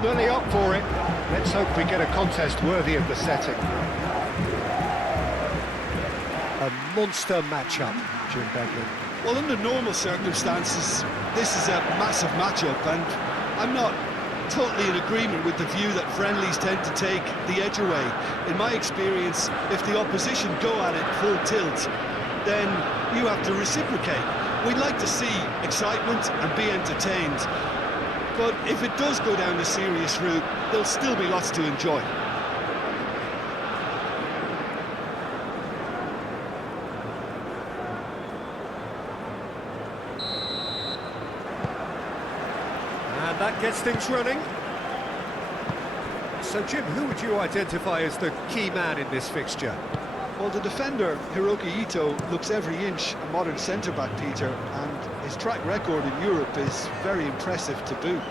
definitely up for it. Let's hope we get a contest worthy of the setting. A monster matchup, Jim Beglin. Well, under normal circumstances, this is a massive matchup, and I'm not totally in agreement with the view that friendlies tend to take the edge away. In my experience, if the opposition go at it full tilt, then you have to reciprocate. We'd like to see excitement and be entertained, but if it does go down the serious route, there'll still be lots to enjoy. And that gets things running. So, Jim, who would you identify as the key man in this fixture? Well, the defender, Hiroki Ito, looks every inch a modern centre-back, Peter, and his track record in Europe is very impressive to boot.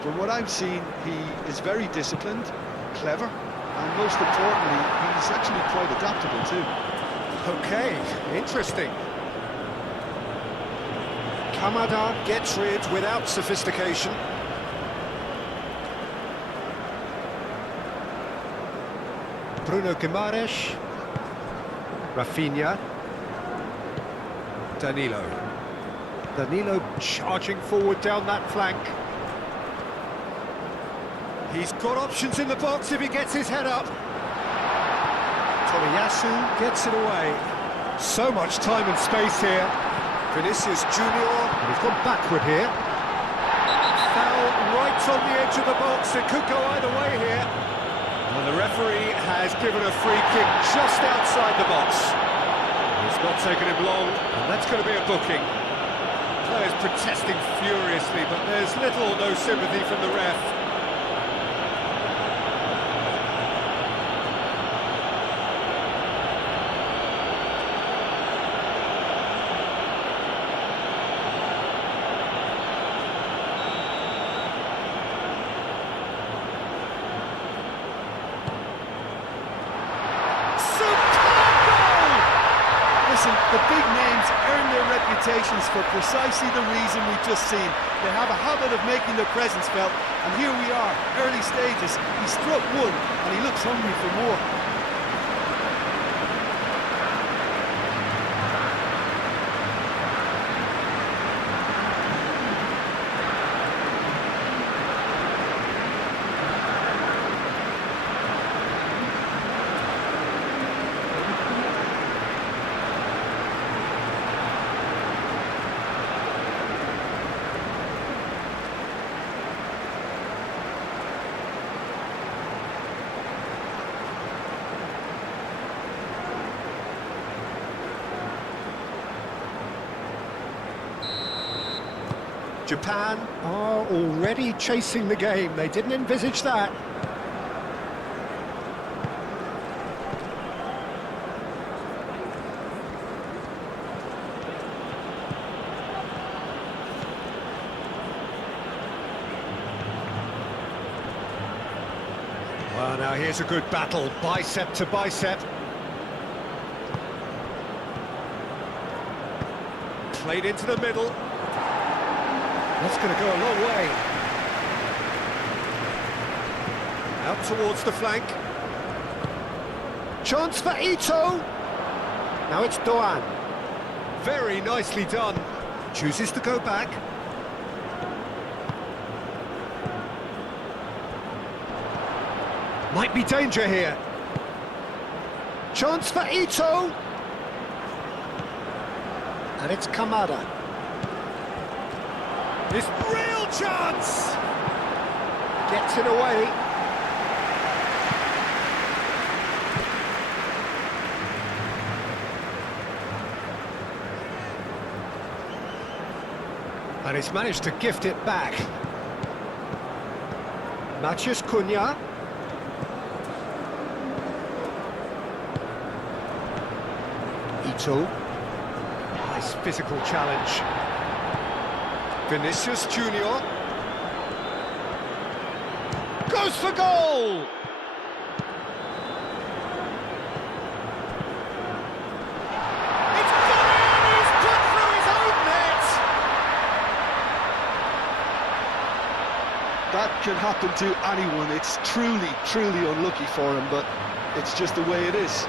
From what I've seen, he is very disciplined, clever, and most importantly, he's actually quite adaptable too. Okay, interesting. Kamada gets rid without sophistication. Bruno Guimaraes. Rafinha. Danilo. Danilo charging forward down that flank. He's got options in the box if he gets his head up. Tomiyasu gets it away. So much time and space here. Vinicius Junior, and he's gone backward here. Foul right on the edge of the box. It could go either way here. And the referee has given a free kick just outside the box. It's not taken him long, and that's going to be a booking. Players protesting furiously, but there's little or no sympathy from the ref. Listen, the big names earn their reputations for precisely the reason we've just seen. They have a habit of making their presence felt, and here we are, early stages. He struck one, and he looks hungry for more. Japan are already chasing the game. They didn't envisage that. Well, now here's a good battle, bicep to bicep. Played into the middle. That's going to go a long way. Out towards the flank. Chance for Ito. Now it's Doan. Very nicely done. Chooses to go back. Might be danger here. Chance for Ito. And it's Kamada. This real chance! Gets it away. And he's managed to gift it back. Matheus Cunha. Ito. Nice physical challenge. Vinicius Junior. Goes for goal! It's gone in! He's put through his own net! That can happen to anyone. It's truly, truly unlucky for him, but it's just the way it is.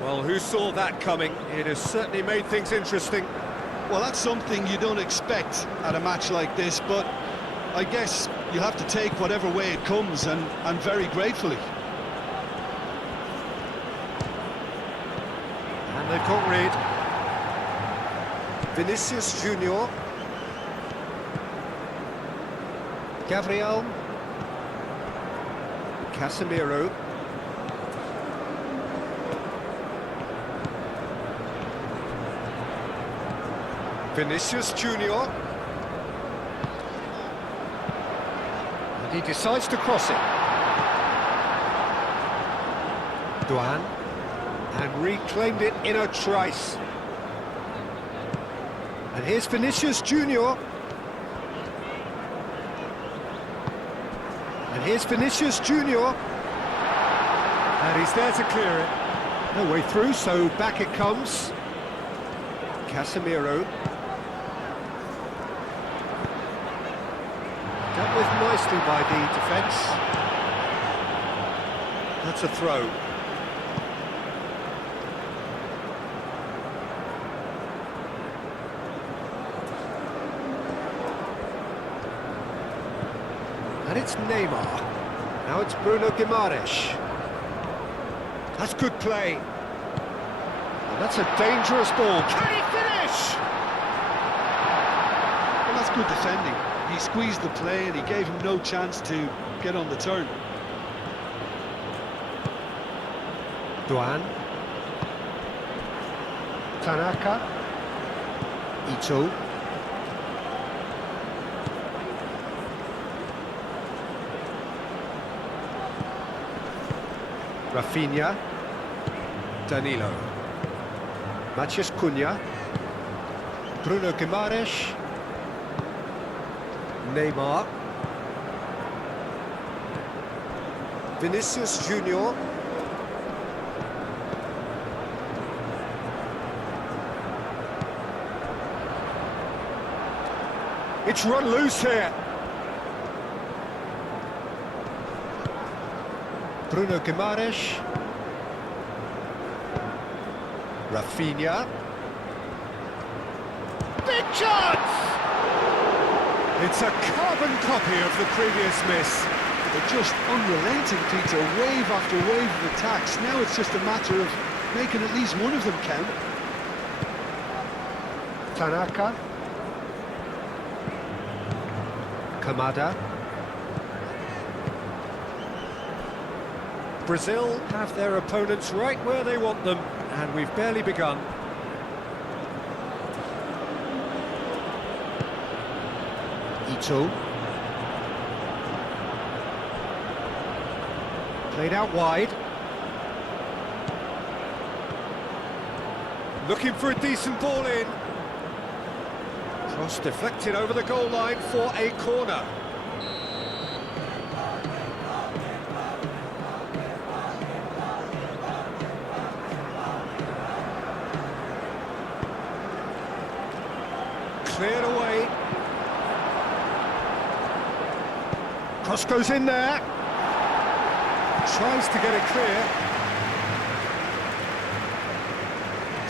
Well, who saw that coming? It has certainly made things interesting. Well, that's something you don't expect at a match like this, but I guess you have to take whatever way it comes, and very gratefully. And they've got rid. Vinicius Junior. Gabriel. Casemiro. Vinicius Junior. And he decides to cross it. Duan. And reclaimed it in a trice. And here's Vinicius Junior. And here's Vinicius Junior. And he's there to clear it. No way through, so back it comes. Casemiro. Dealt with nicely by the defence. That's a throw. And it's Neymar. Now it's Bruno Guimaraes. That's good play. And that's a dangerous ball. Can he finish? Well, that's good defending. He squeezed the play and he gave him no chance to get on the turn. Duan. Tanaka. Ito. Rafinha. Danilo. Matheus Cunha. Bruno Guimaraes. Neymar. Vinicius Junior. It's run loose here. Bruno Guimaraes. Rafinha. Big chance! It's a carbon copy of the previous miss. They're just unrelenting, Peter, wave after wave of attacks. Now it's just a matter of making at least one of them count. Tanaka. Kamada. Brazil have their opponents right where they want them, and we've barely begun. Ito. Played out wide. Looking for a decent ball in. Cross deflected over the goal line for a corner. Cleared away. Cross goes in there. Tries to get it clear.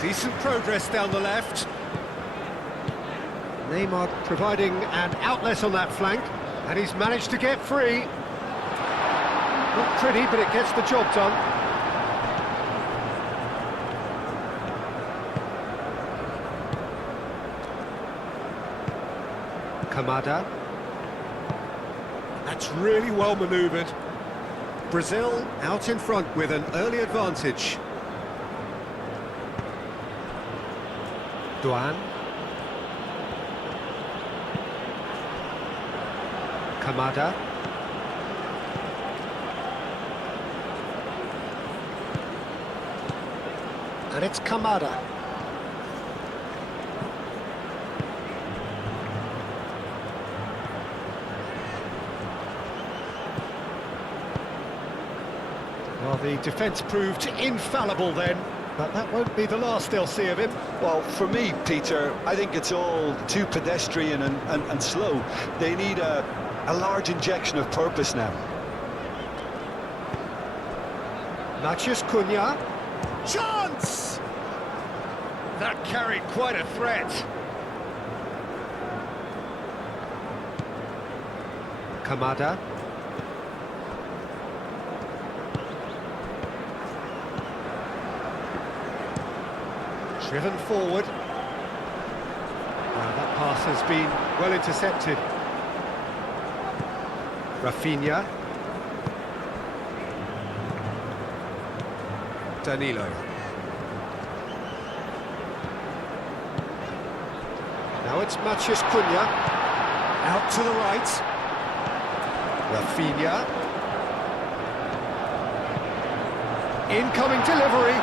Decent progress down the left. Neymar providing an outlet on that flank, and he's managed to get free. Not pretty, but it gets the job done. Kamada. That's really well manoeuvred. Brazil out in front with an early advantage. Duan. Kamada. And it's Kamada. Well, the defence proved infallible then, but that won't be the last they'll see of him. Well, for me, Peter, I think it's all too pedestrian and slow. They need a large injection of purpose now. Matheus Cunha. Chance! That carried quite a threat. Kamada. Driven forward. That pass has been well intercepted. Rafinha. Danilo. Now it's Matheus Cunha. Out to the right. Rafinha. Incoming delivery.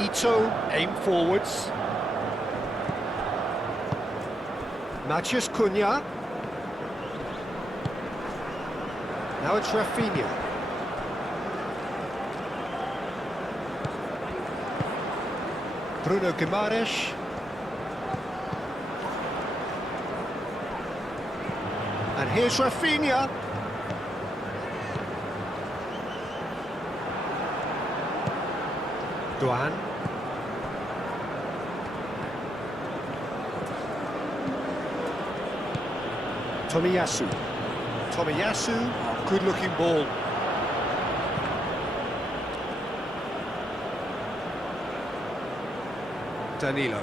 Ito, aim forwards. Matheus Cunha. Now it's Rafinha. Bruno Guimaraes. And here's Rafinha. Duan. Tomiyasu. Tomiyasu, good-looking ball. Danilo.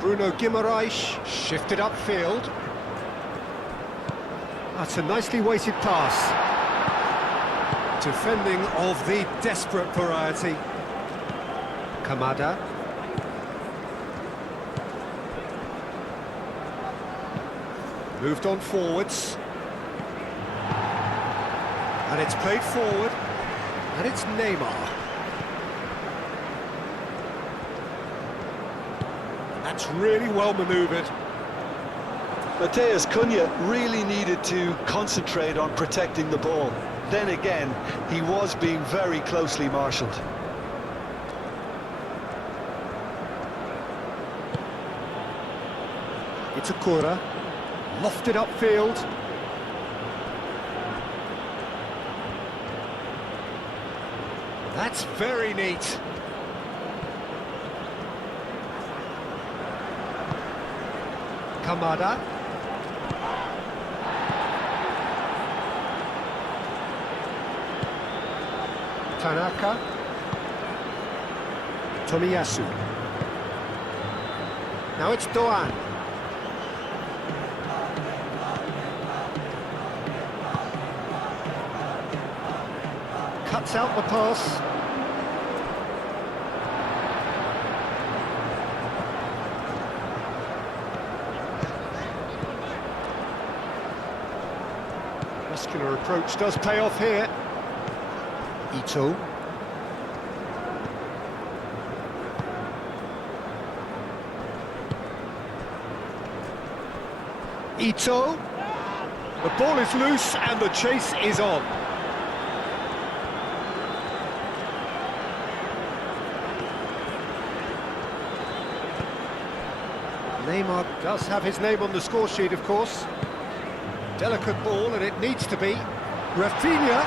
Bruno Guimaraes, shifted upfield. That's a nicely weighted pass. Defending of the desperate variety. Kamada. Moved on forwards. And it's played forward. And it's Neymar. That's really well manoeuvred. Matheus Cunha really needed to concentrate on protecting the ball. Then again, he was being very closely marshalled. It's Akura. Lofted upfield. That's very neat. Kamada. Tanaka. Tomiyasu. Now it's Doan. Cuts out the pass. Muscular approach does pay off here. Ito. Ito. The ball is loose and the chase is on. Neymar does have his name on the score sheet, of course. Delicate ball, and it needs to be. Rafinha.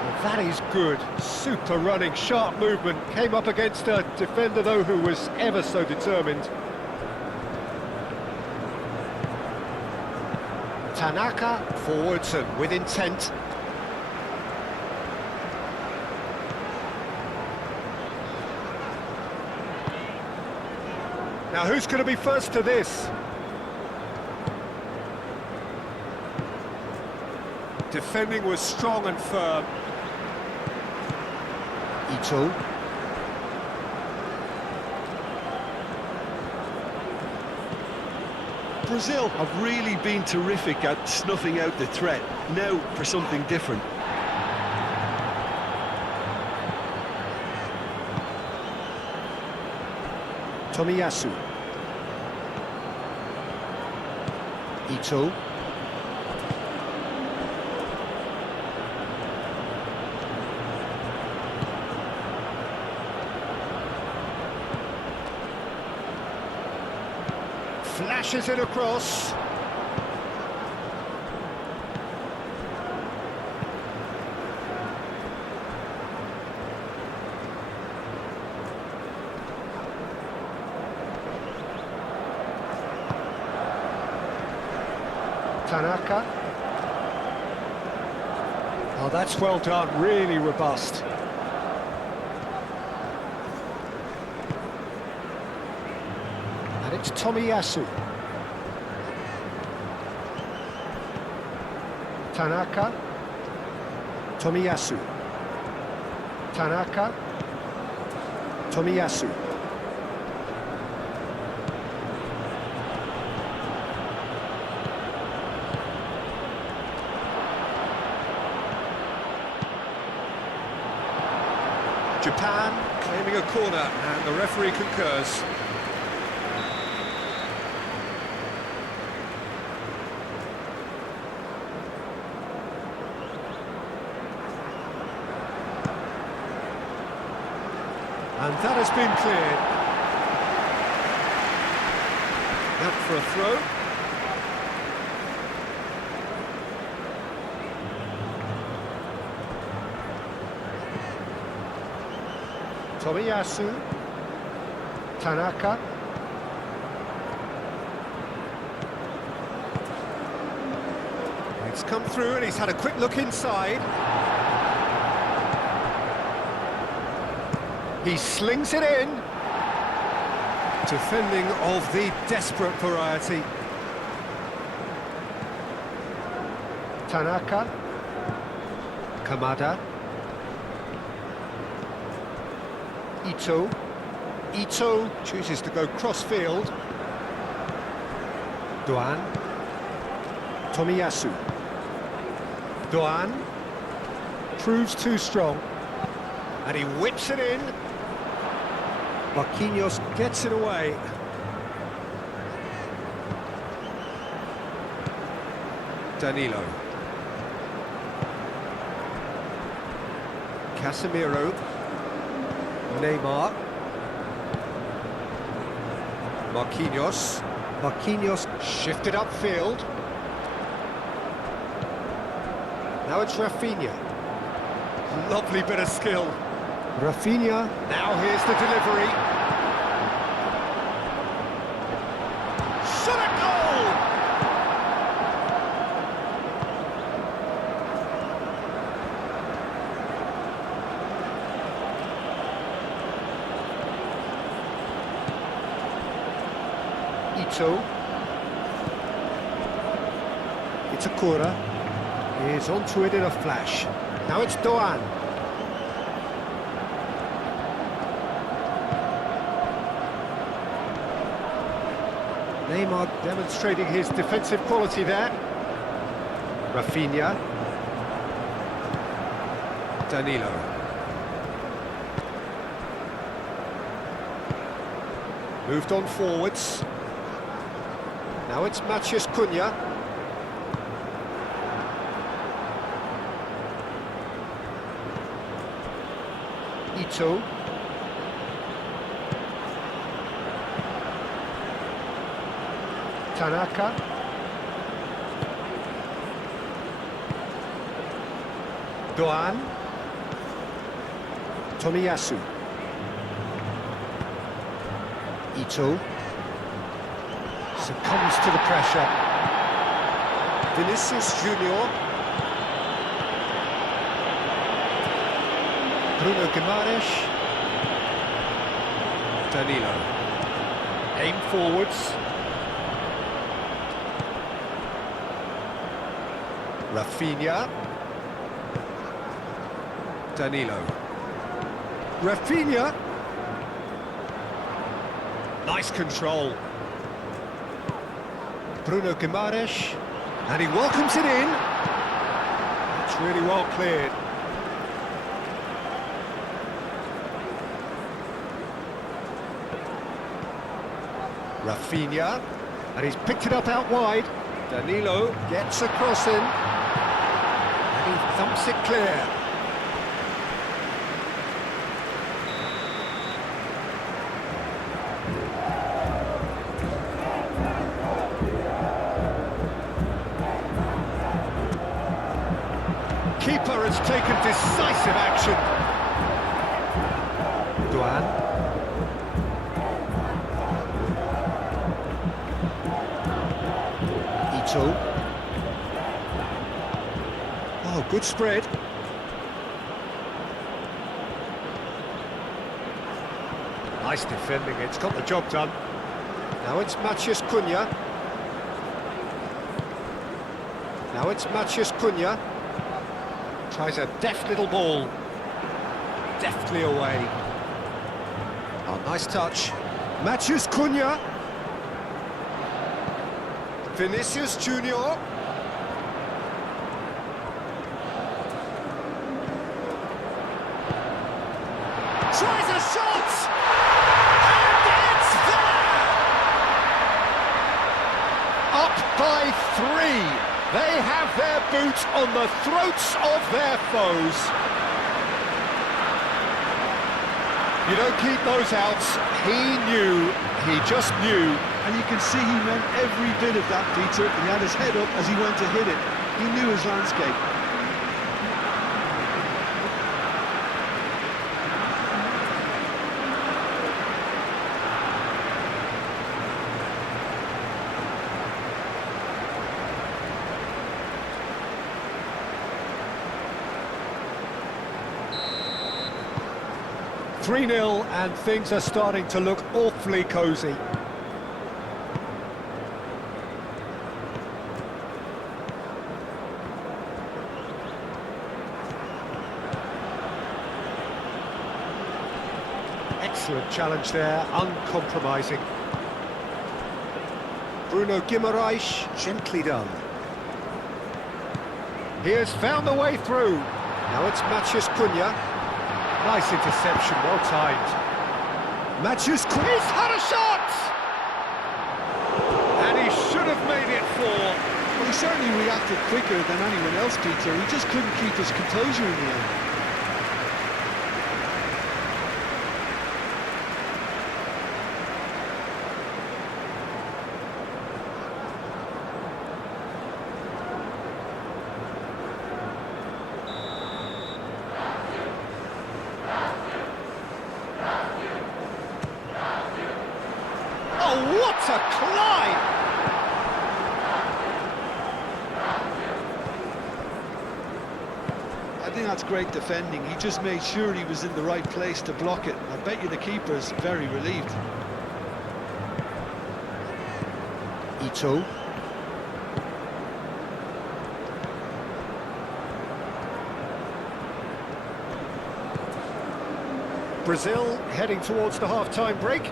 Well, that is good. Super running, sharp movement. Came up against a defender, though, who was ever so determined. Tanaka forwards and with intent. Now who's going to be first to this? Defending was strong and firm. Ito. Brazil have really been terrific at snuffing out the threat. Now for something different. Tomiyasu. Ito. Flashes it across. Tanaka. Oh, that's well done, really robust. And it's Tomiyasu. Tanaka. Tomiyasu. Tanaka. Tomiyasu. Japan claiming a corner, and the referee concurs. And that has been cleared. Up for a throw. Tomiyasu. Tanaka. It's come through and he's had a quick look inside. He slings it in. Defending of the desperate variety. Tanaka. Kamada. Ito. Ito chooses to go cross-field. Doan. Tomiyasu. Doan. Proves too strong. And he whips it in. Marquinhos gets it away. Danilo. Casemiro. Neymar. Marquinhos. Marquinhos shifted upfield. Now it's Rafinha. Lovely bit of skill. Rafinha. Now here's the delivery. Shot a goal! Ito. Itakura is onto it in a flash. Now it's Doan. Neymar demonstrating his defensive quality there. Rafinha. Danilo. Moved on forwards. Now it's Matheus Cunha. Ito. Tanaka. Doan. Tomiyasu. Ito. Succumbs to the pressure. Vinicius Junior. Bruno Guimaraes. Danilo. Aim forwards. Rafinha. Danilo. Rafinha. Nice control. Bruno Guimaraes. And he welcomes it in. It's really well cleared. Rafinha. And he's picked it up out wide. Danilo gets a cross in. And he thumps it clear. Keeper has taken decisive action. Duan. Ito. Oh, good spread. Nice defending, it's got the job done. Now it's Matheus Cunha. Now it's Matheus Cunha. Tries a deft little ball. Deftly away. Oh, nice touch. Matheus Cunha. Vinicius Junior. Tries a shot! And it's there! Up by 3. They have their boot on the throats of their foes. You don't keep those outs. He just knew. And you can see he meant every bit of that, Peter. He had his head up as he went to hit it. He knew his landscape. Three 0 and things are starting to look awfully cosy. Excellent challenge there, uncompromising. Bruno Guimaraes, gently done. He has found the way through. Now it's Matheus Cunha. Nice interception, well timed. Matheus Cunha, he's had a shot! And he should have made it 4. Well, he certainly reacted quicker than anyone else, Peter. He just couldn't keep his composure in the end. Oh, what a climb! I think that's great defending. He just made sure he was in the right place to block it. I bet you the keeper's very relieved. Ito. Brazil heading towards the half-time break.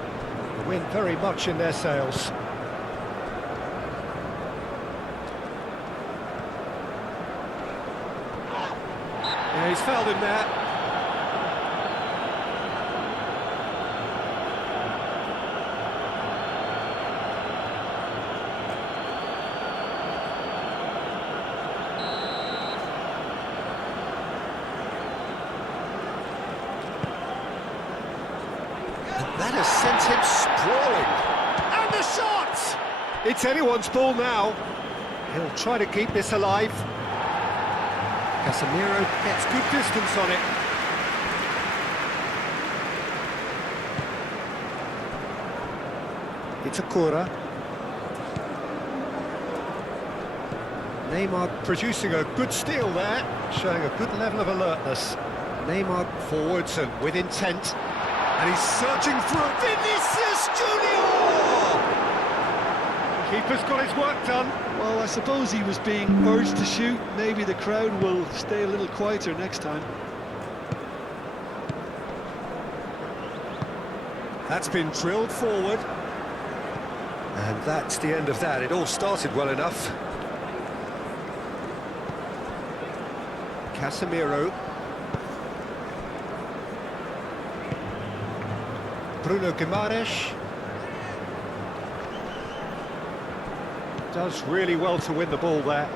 The wind very much in their sails. Yeah, he's fouled him there. And that has sent him sprawling. And the shot! It's anyone's ball now. He'll try to keep this alive. Casemiro gets good distance on it. It's Akura. Neymar producing a good steal there, showing a good level of alertness. Neymar forwards and with intent. And he's searching through Vinicius Junior! Keeper's got his work done. Well, I suppose he was being urged to shoot. Maybe the crowd will stay a little quieter next time. That's been drilled forward. And that's the end of that. It all started well enough. Casemiro. Bruno Guimaraes. Does really well to win the ball there.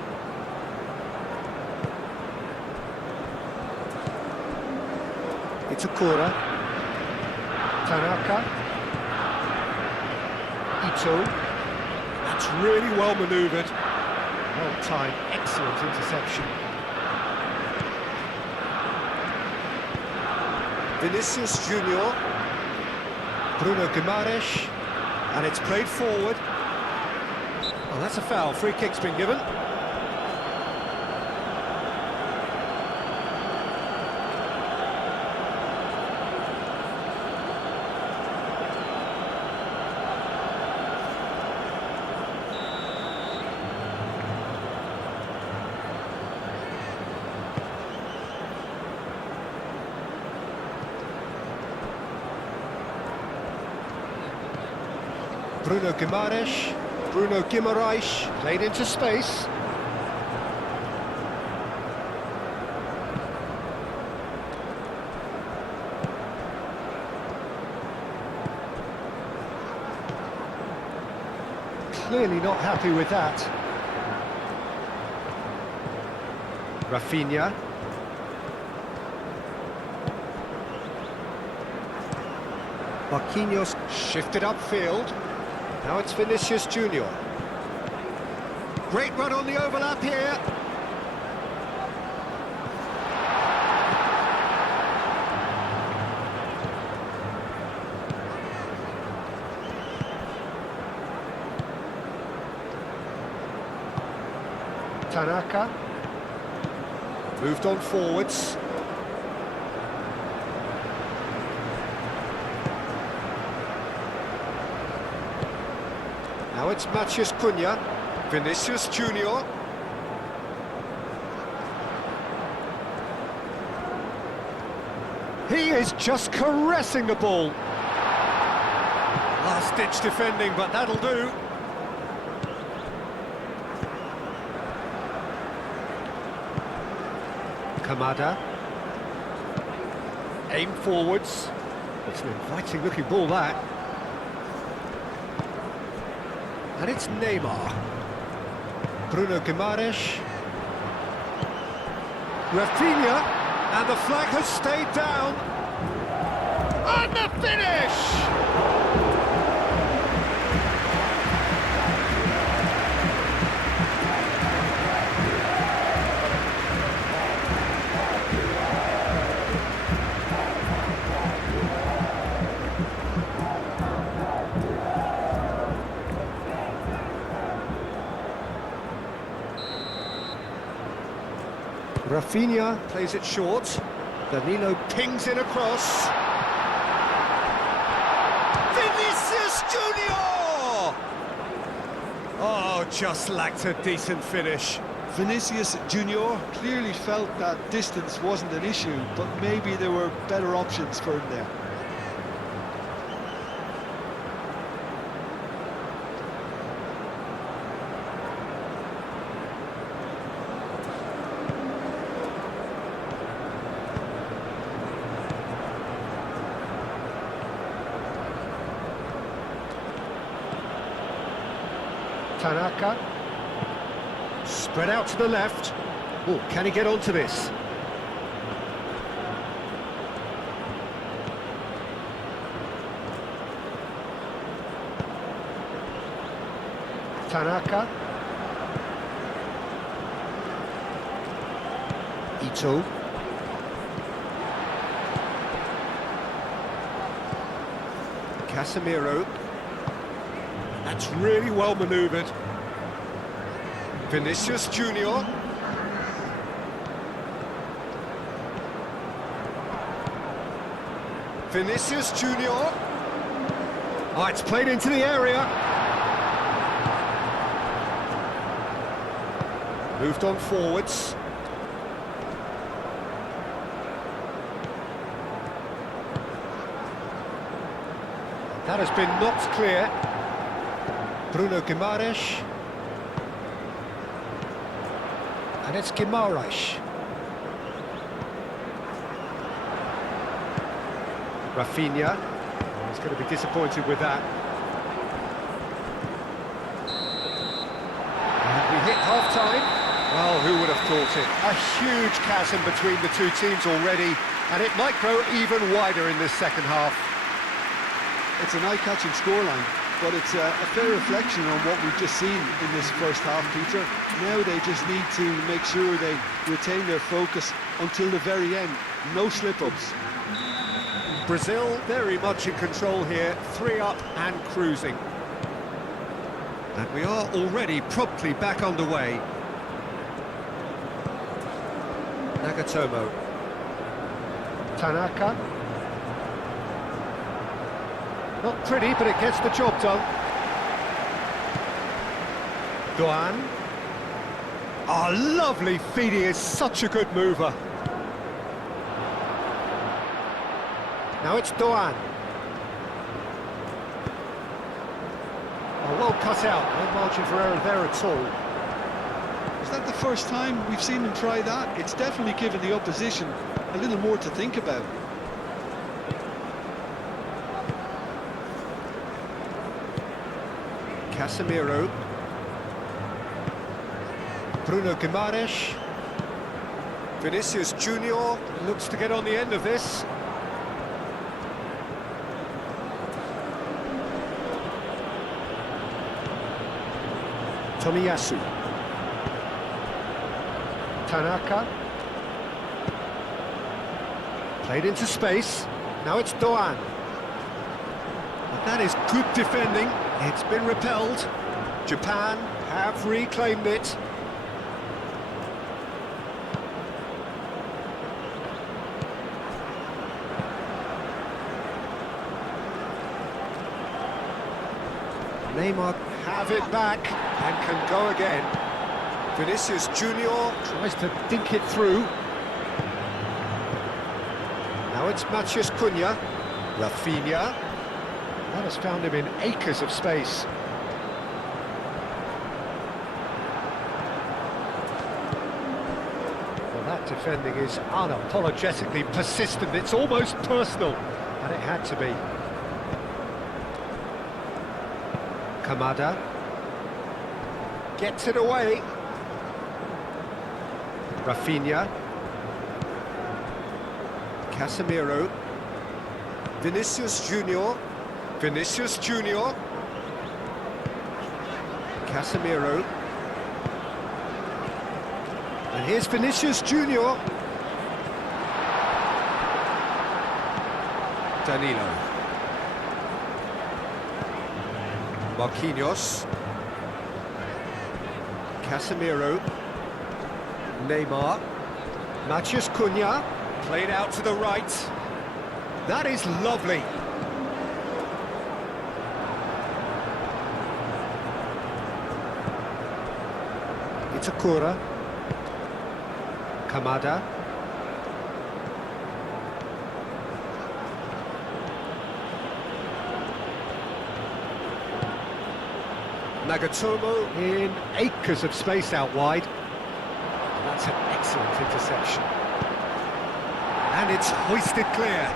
Itakura. Tanaka. Ito. That's really well manoeuvred. Well timed, excellent interception. Vinicius Junior. Bruno Guimaraes. And it's played forward. Well, that's a foul. Free kick's been given. Bruno Guimaraes. Bruno Guimaraes played into space. Clearly not happy with that. Rafinha. Marquinhos shifted upfield. Now it's Vinicius Junior. Great run on the overlap here. Tanaka. Moved on forwards. Now it's Matheus Cunha. Vinicius Junior. He is just caressing the ball. Last-ditch defending, but that'll do. Kamada. Aim forwards. It's an inviting-looking ball, that. And it's Neymar. Bruno Guimaraes. Rafinha. And the flag has stayed down. And the finish! Rafinha plays it short. Danilo pings it across. Vinicius Junior! Oh, just lacked a decent finish. Vinicius Junior clearly felt that distance wasn't an issue, but maybe there were better options for him there. Tanaka. Spread out to the left. Oh, can he get onto this? Tanaka. Ito. Casemiro. That's really well manoeuvred. Vinicius Junior. Vinicius Junior. Oh, it's played into the area. Moved on forwards. That has been knocked clear. Bruno Guimaraes. And it's Guimaraes. Rafinha. Oh, he's going to be disappointed with that. And we hit half-time. Well, who would have thought it? A huge chasm between the two teams already, and it might grow even wider in this second half. It's an eye-catching scoreline, but it's a fair reflection on what we've just seen in this first half, Peter. Now they just need to make sure they retain their focus until the very end. No slip-ups. Brazil very much in control here, 3 up and cruising. And we are already promptly back underway. Nagatomo. Tanaka. Not pretty, but it gets the job done. Doan. Oh, lovely feed, he is such a good mover. Now it's Doan. Oh, well cut out, no margin for error there at all. Is that the first time we've seen them try that? It's definitely given the opposition a little more to think about. Casemiro. Bruno Guimaraes. Vinicius Junior looks to get on the end of this. Tomiyasu. Tanaka. Played into space. Now it's Doan. But that is good defending. It's been repelled. Japan have reclaimed it. Neymar have it back and can go again. Vinicius Junior tries to dink it through. Now it's Matheus Cunha. Rafinha. That has found him in acres of space. Well, that defending is unapologetically persistent. It's almost personal, and it had to be. Kamada gets it away. Rafinha. Casemiro. Vinicius Junior. Vinicius Junior. Casemiro. And here's Vinicius Junior. Danilo. Marquinhos. Casemiro. Neymar. Matheus Cunha. Played out to the right. That is lovely. Itakura. Kamada. Nagatomo in acres of space out wide. And that's an excellent interception. And it's hoisted clear.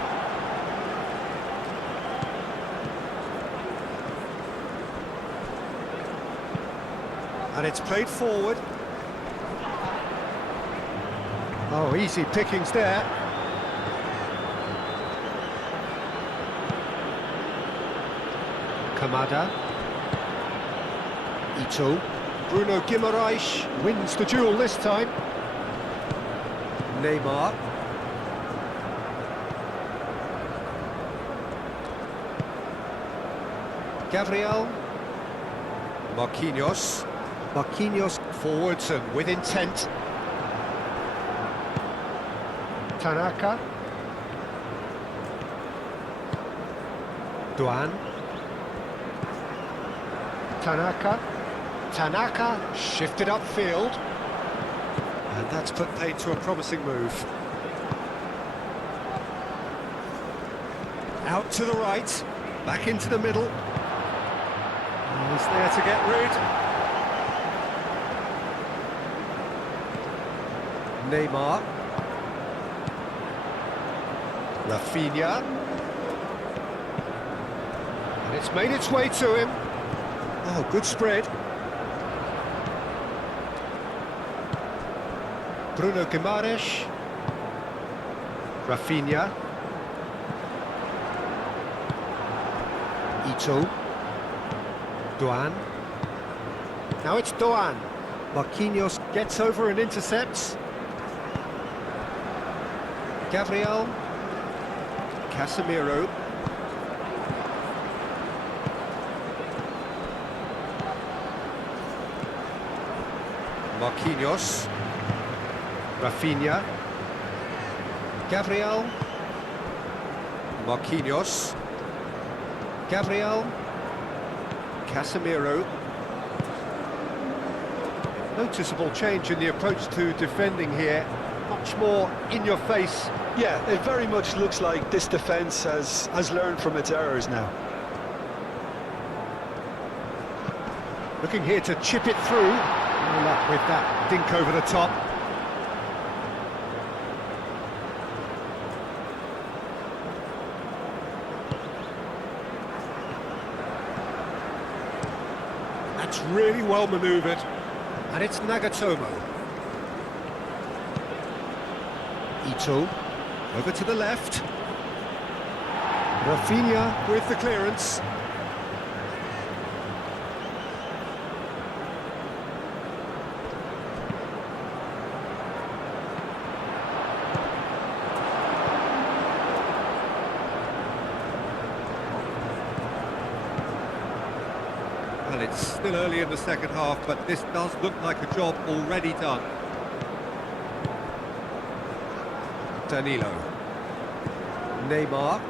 And it's played forward. Oh, easy pickings there. Kamada. Ito. Bruno Guimaraes wins the duel this time. Neymar. Gabriel. Marquinhos. Marquinhos forwards and with intent. Tanaka. Doan. Tanaka. Tanaka shifted upfield. And that's put paid to a promising move. Out to the right, back into the middle. He's there to get rid. Neymar. Rafinha. And it's made its way to him. Oh, good spread. Bruno Guimaraes. Rafinha. Ito. Doan. Now it's Doan. Marquinhos gets over and intercepts. Gabriel. Casemiro. Marquinhos. Rafinha. Gabriel. Marquinhos. Gabriel. Casemiro. Noticeable change in the approach to defending here. Much more in your face. Yeah, it very much looks like this defence has learned from its errors now. Looking here to chip it through. No luck with that dink over the top. That's really well manoeuvred. And it's Nagatomo. Ito. Over to the left. Rafinha with the clearance. Well, it's still early in the second half, but this does look like a job already done. Danilo. Neymar.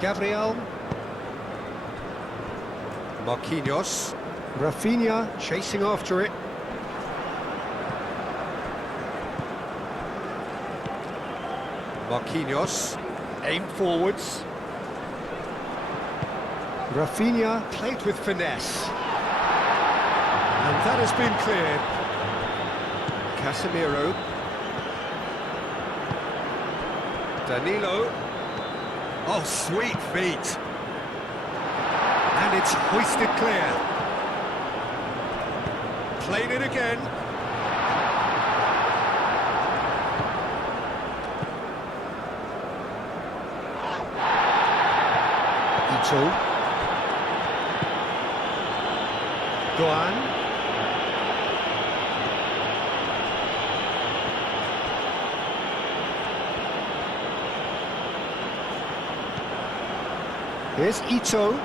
Gabriel. Marquinhos. Rafinha chasing after it. Marquinhos. Aim forwards. Rafinha played with finesse. And that has been cleared. Casemiro. Danilo. Oh, sweet feet. And it's hoisted clear. Played it again. Ito. Doan. Here's Ito.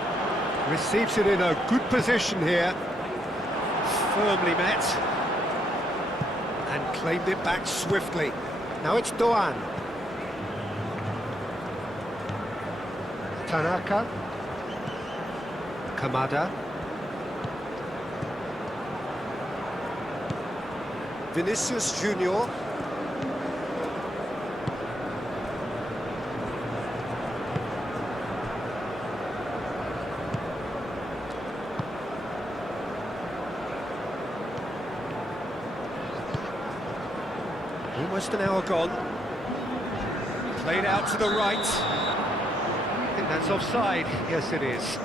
Receives it in a good position here. Firmly met. And claimed it back swiftly. Now it's Doan. Tanaka. Kamada. Vinicius Junior. Almost an hour gone. Played out to the right. I think that's offside. Yes, it is.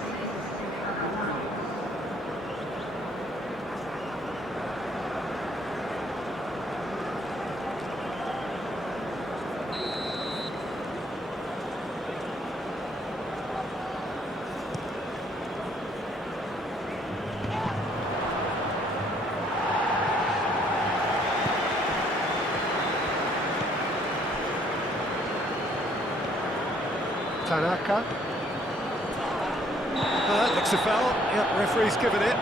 Tanaka. Looks a foul. Yep, referee's given it.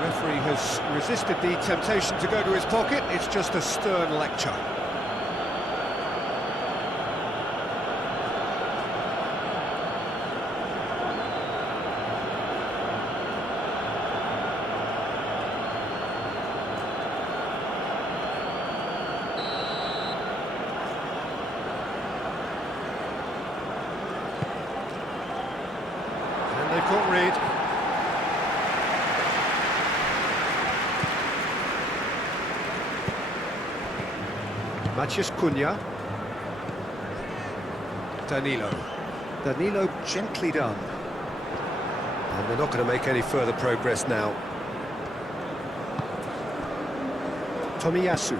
Referee has resisted the temptation to go to his pocket. It's just a stern lecture. short read. Maciej Cunha. Danilo gently done. And they're not going to make any further progress now. Tomiyasu.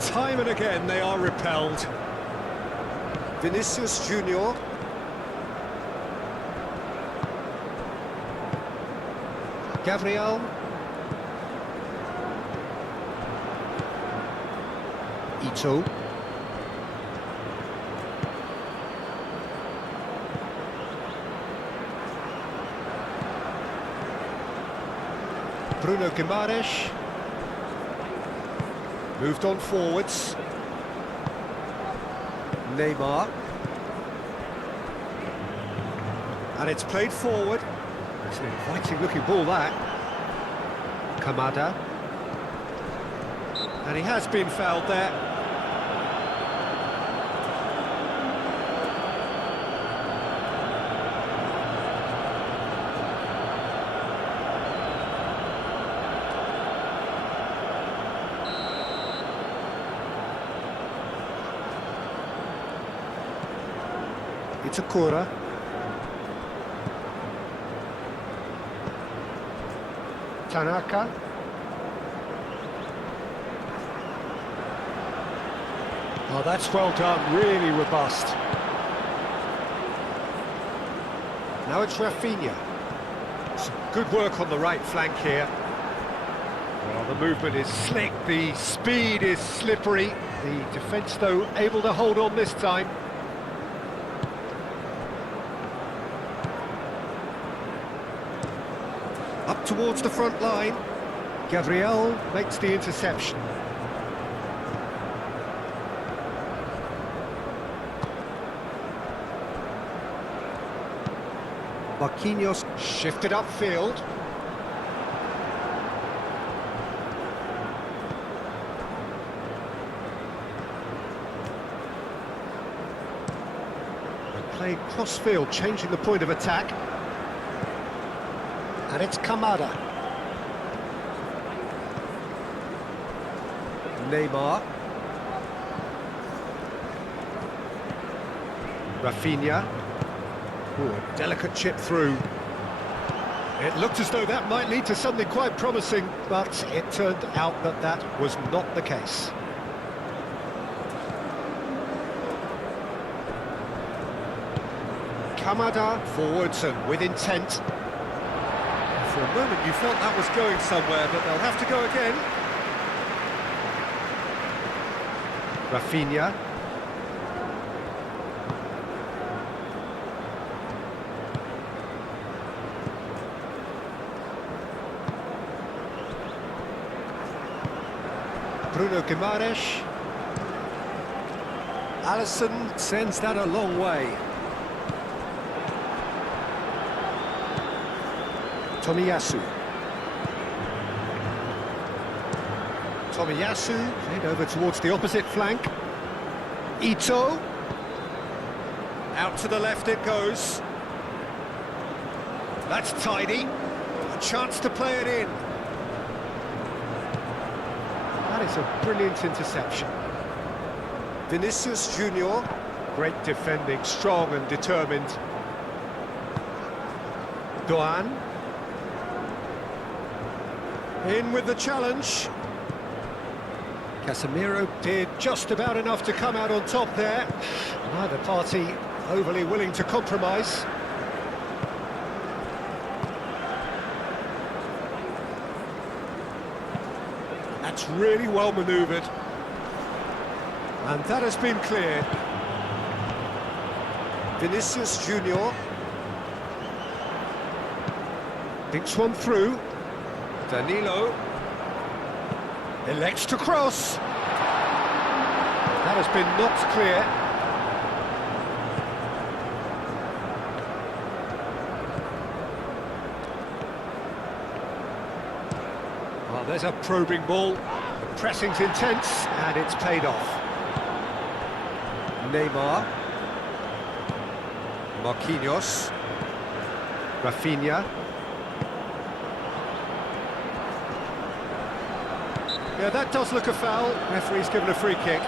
Time and again they are repelled. Vinicius Junior. Gabriel. Ito. Bruno Guimaraes. Moved on forwards. Neymar. And it's played forward. It's an inviting looking ball, that. Kamada. And he has been fouled there. Itakura. Tanaka. Oh, that's well done, really robust. Now it's Rafinha. Some good work on the right flank here. Well, the movement is slick, the speed is slippery. The defence, though, able to hold on this time. Up towards the front line. Gabriel makes the interception. Marquinhos shifted upfield. They played cross-field, changing the point of attack. And it's Kamada. Neymar. Rafinha. Ooh, a delicate chip through. It looked as though that might lead to something quite promising, but it turned out that that was not the case. Kamada forwards and with intent. For a moment you felt that was going somewhere, but they'll have to go again. Rafinha. Bruno Guimaraes. Alisson sends that a long way. Tomiyasu. Tomiyasu played over towards the opposite flank. Ito. Out to the left it goes. That's tidy. A chance to play it in. That is a brilliant interception. Vinicius Junior. Great defending, strong and determined. Doan. In with the challenge. Casemiro did just about enough to come out on top there. Neither party overly willing to compromise. That's really well manoeuvred. And that has been cleared. Vinicius Junior. Thinks one through. Danilo elects to cross. That has been knocked clear. Well, there's a probing ball. The pressing's intense, and it's paid off. Neymar. Marquinhos. Rafinha. Yeah, that does look a foul. Referee's given a free kick.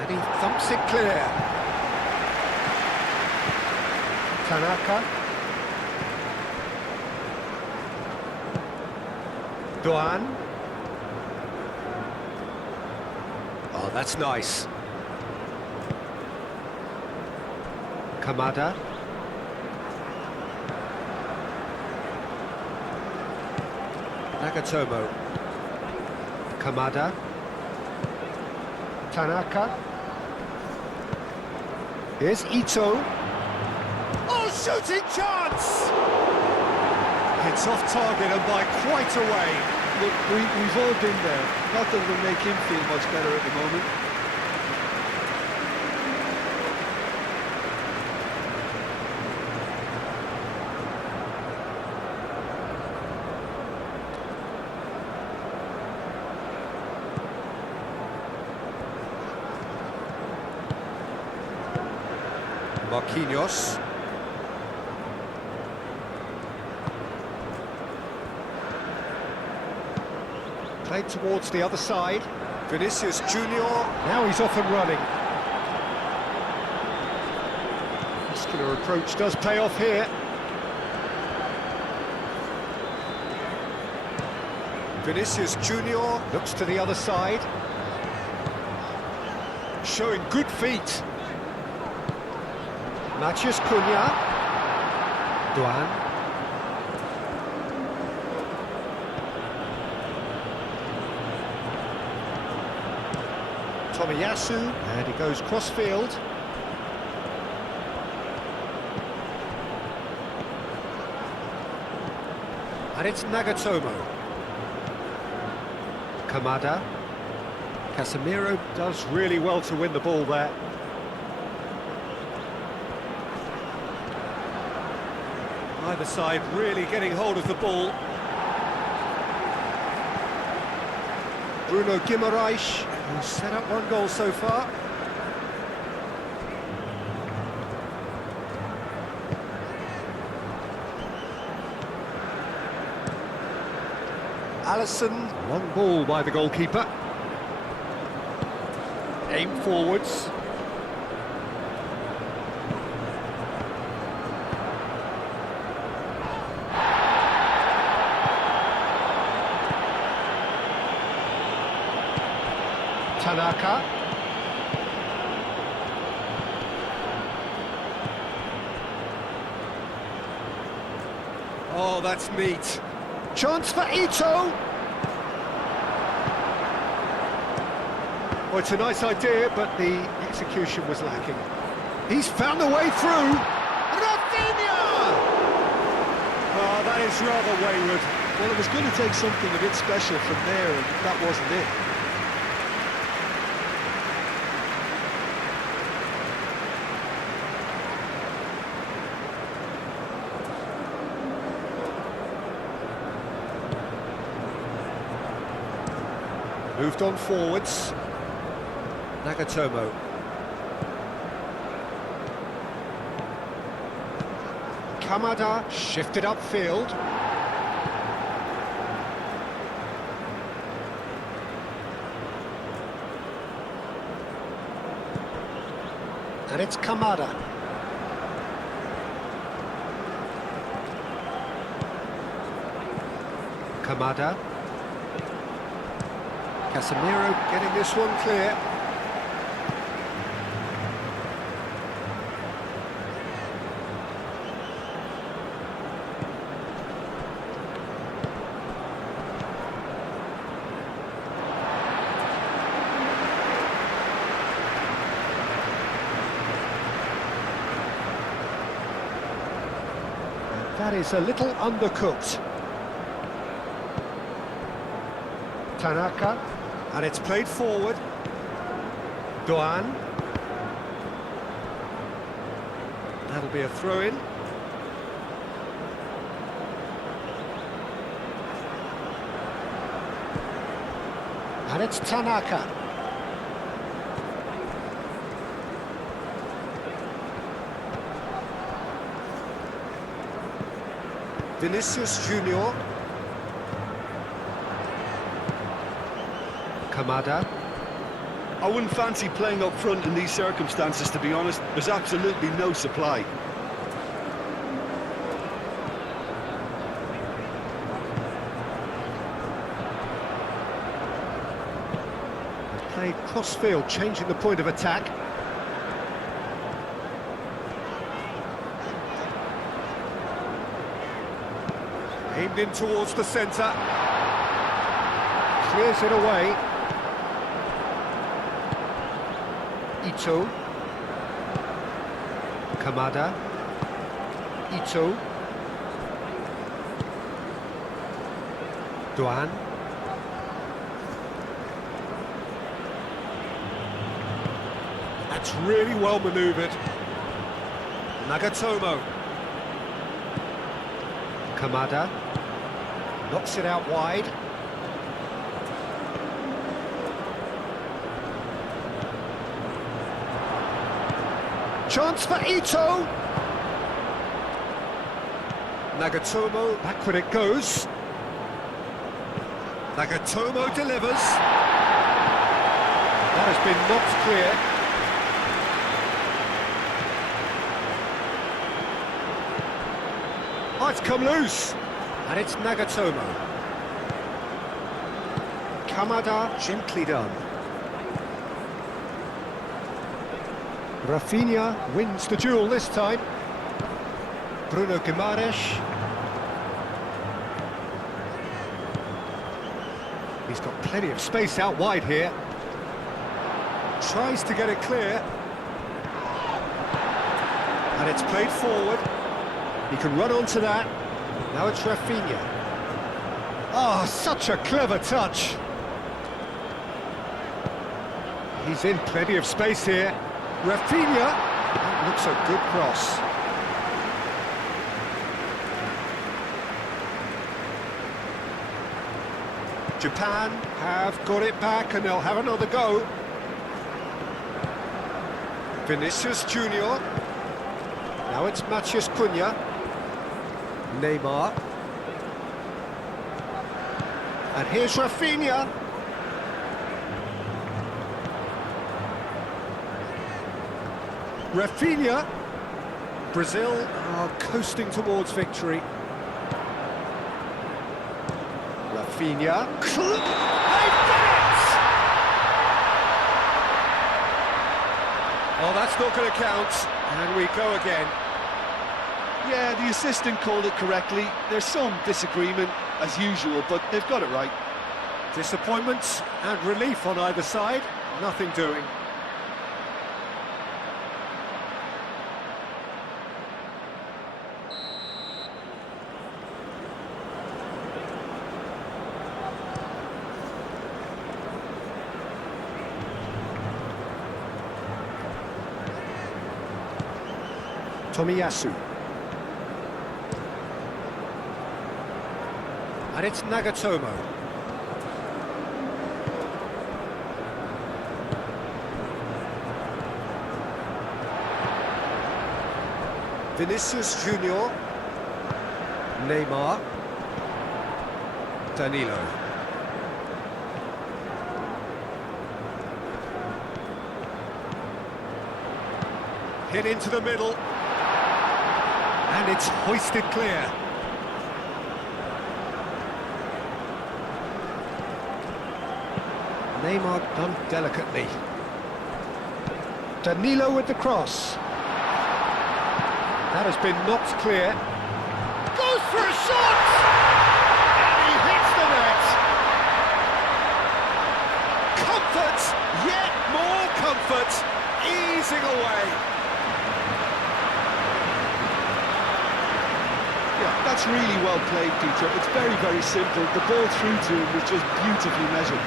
And he thumps it clear. Tanaka. Doan. Oh, that's nice. Kamada. Nagatomo. Kamada. Tanaka. Here's Ito. Oh, shooting chance! It's off target and by quite a way. Look, we've all been there. Not that it'll make him feel much better at the moment. Marquinhos. Played towards the other side. Vinicius Junior. Now he's off and running. Muscular approach does pay off here. Vinicius Junior looks to the other side. Showing good feet. Matheus Cunha. Doan. Tomiyasu, and he goes cross-field. And it's Nagatomo. Kamada. Casemiro does really well to win the ball there. Either side really getting hold of the ball. Bruno Guimaraes, who's set up one goal so far. Alisson, long ball by the goalkeeper. Aim forwards. Tanaka. Oh, that's neat. Chance for Ito. Well, it's a nice idea, but the execution was lacking. He's found a way through. Rafinha! Oh, that is rather wayward. Well, it was going to take something a bit special from there, and that wasn't it. Moved on forwards. Nagatomo. Kamada shifted upfield. And it's Kamada. Kamada. Casemiro getting this one clear. And that is a little undercooked. Tanaka, and it's played forward. Doan. That'll be a throw-in. And it's Tanaka. Vinicius Junior. Kamada. I wouldn't fancy playing up front in these circumstances, to be honest. There's absolutely no supply. Played cross-field, changing the point of attack. Aimed in towards the centre. Clears it away. Ito. Kamada. Ito. Doan. That's really well manoeuvred. Nagatomo. Kamada. Knocks it out wide. Chance for Ito. Nagatomo, backward it goes. Nagatomo delivers. That has been knocked clear. Oh, it's come loose. And it's Nagatomo. Kamada, gently done. Rafinha wins the duel this time. Bruno Guimaraes. He's got plenty of space out wide here. Tries to get it clear. And it's played forward. He can run onto that. Now it's Rafinha. Oh, such a clever touch. He's in plenty of space here. Rafinha. That looks a good cross. Japan have got it back and they'll have another go. Vinicius Junior. Now it's Matheus Cunha. Neymar. And here's Rafinha. Rafinha. Brazil are coasting towards victory. Rafinha. They've done it! Oh, that's not going to count. And we go again. Yeah, the assistant called it correctly. There's some disagreement, as usual, but they've got it right. Disappointment and relief on either side. Nothing doing. Tomiyasu. And it's Nagatomo. Vinicius Junior. Neymar. Danilo. Hit into the middle. And it's hoisted clear. Neymar done delicately. Danilo with the cross. That has been knocked clear. Goes for a shot! And he hits the net! Comfort! Yet more comfort! Easing away! Yeah, That's really well played, Peter. It's very, very simple. The ball through to him was just beautifully measured.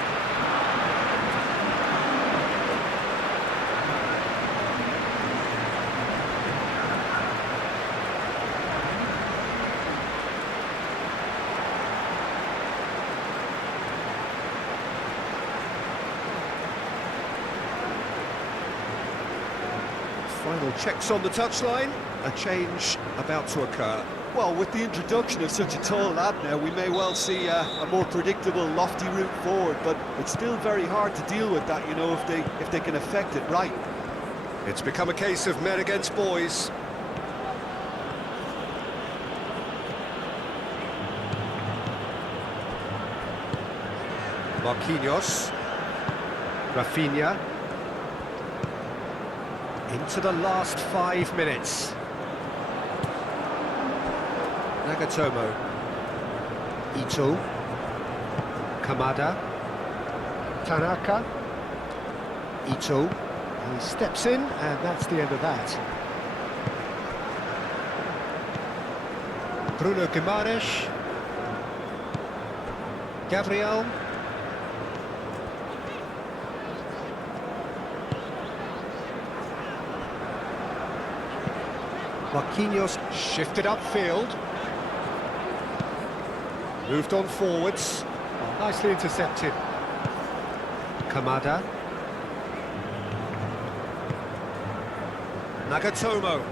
Final checks on the touchline. A change about to occur. Well, with the introduction of such a tall lad now, we may well see a more predictable, lofty route forward, but it's still very hard to deal with that, you know, if they can affect it right. It's become a case of men against boys. Marquinhos. Rafinha. Into the last 5 minutes. Nagatomo. Ito. Kamada. Tanaka. Ito. He steps in, and that's the end of that. Bruno Guimaraes. Gabriel. Marquinhos shifted upfield. Moved on forwards. Oh, nicely intercepted. Kamada. Nagatomo.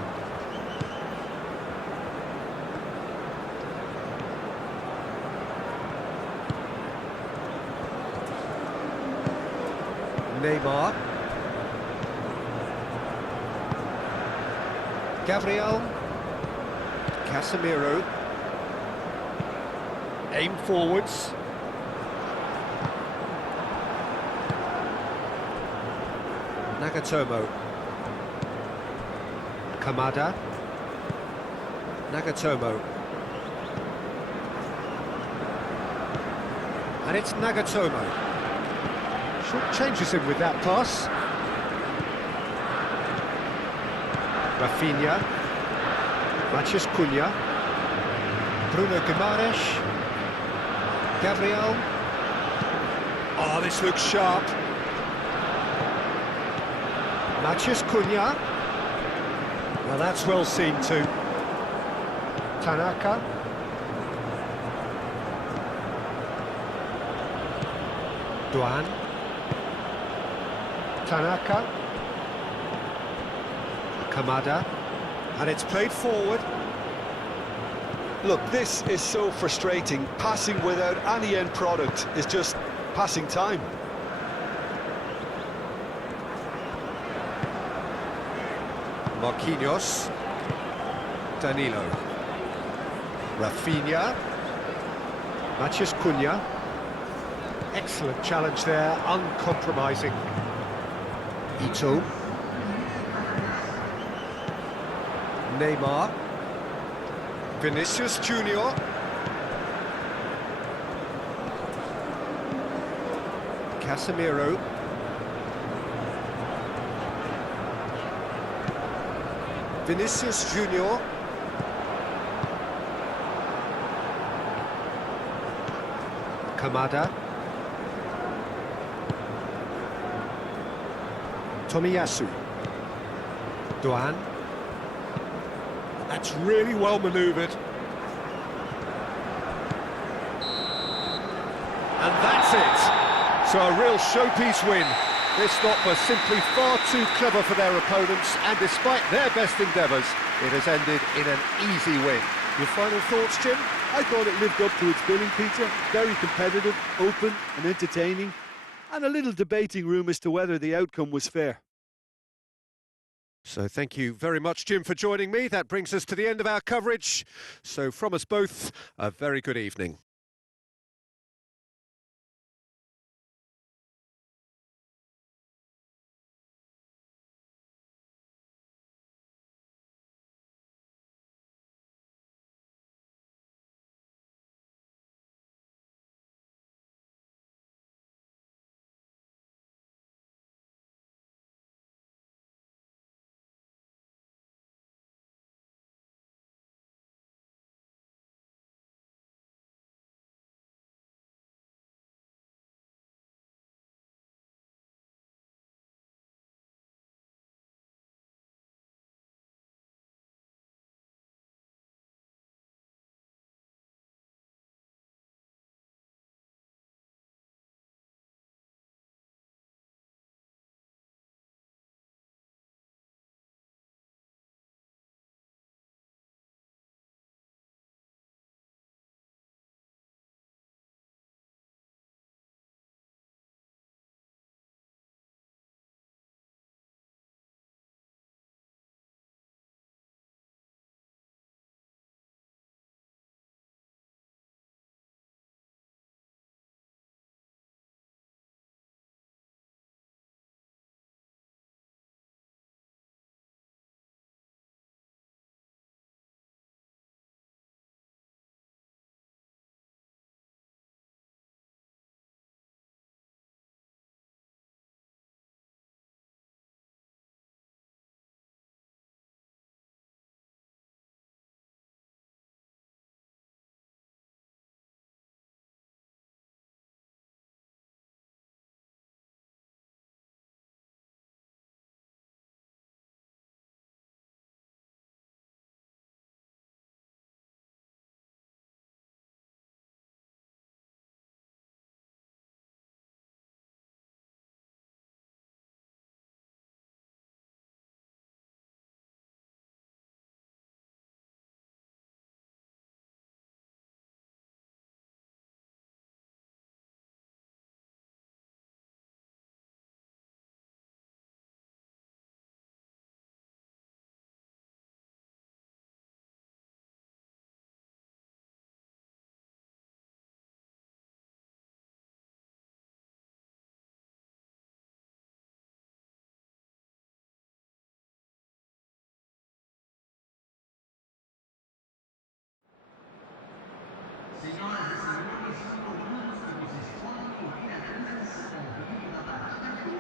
Neymar. Gabriel. Casemiro. Aim forwards. Nagatomo. Kamada. Nagatomo. And it's Nagatomo. Short changes him with that pass. Rafinha. Matheus Cunha. Bruno Guimaraes. Gabriel. Oh, this looks sharp. Matheus Cunha. Well, that's well seen too. Tanaka. Duan. Tanaka. Kamada. And it's played forward. Look, this is so frustrating. Passing without any end product is just passing time. Marquinhos. Danilo. Rafinha. Matheus Cunha. Excellent challenge there, uncompromising. Ito. Neymar. Vinicius Junior. Casemiro. Vinicius Junior. Kamada. Tomiyasu. Duan. That's really well manoeuvred. And that's it. So a real showpiece win. This lot was simply far too clever for their opponents, and despite their best endeavours, it has ended in an easy win. Your final thoughts, Jim? I thought it lived up to its billing, Peter. Very competitive, open and entertaining, and a little debating room as to whether the outcome was fair. So thank you very much, Jim, for joining me. That brings us to the end of our coverage. So from us both, a very good evening.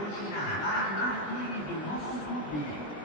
cucinata ai marchi di nostro bene.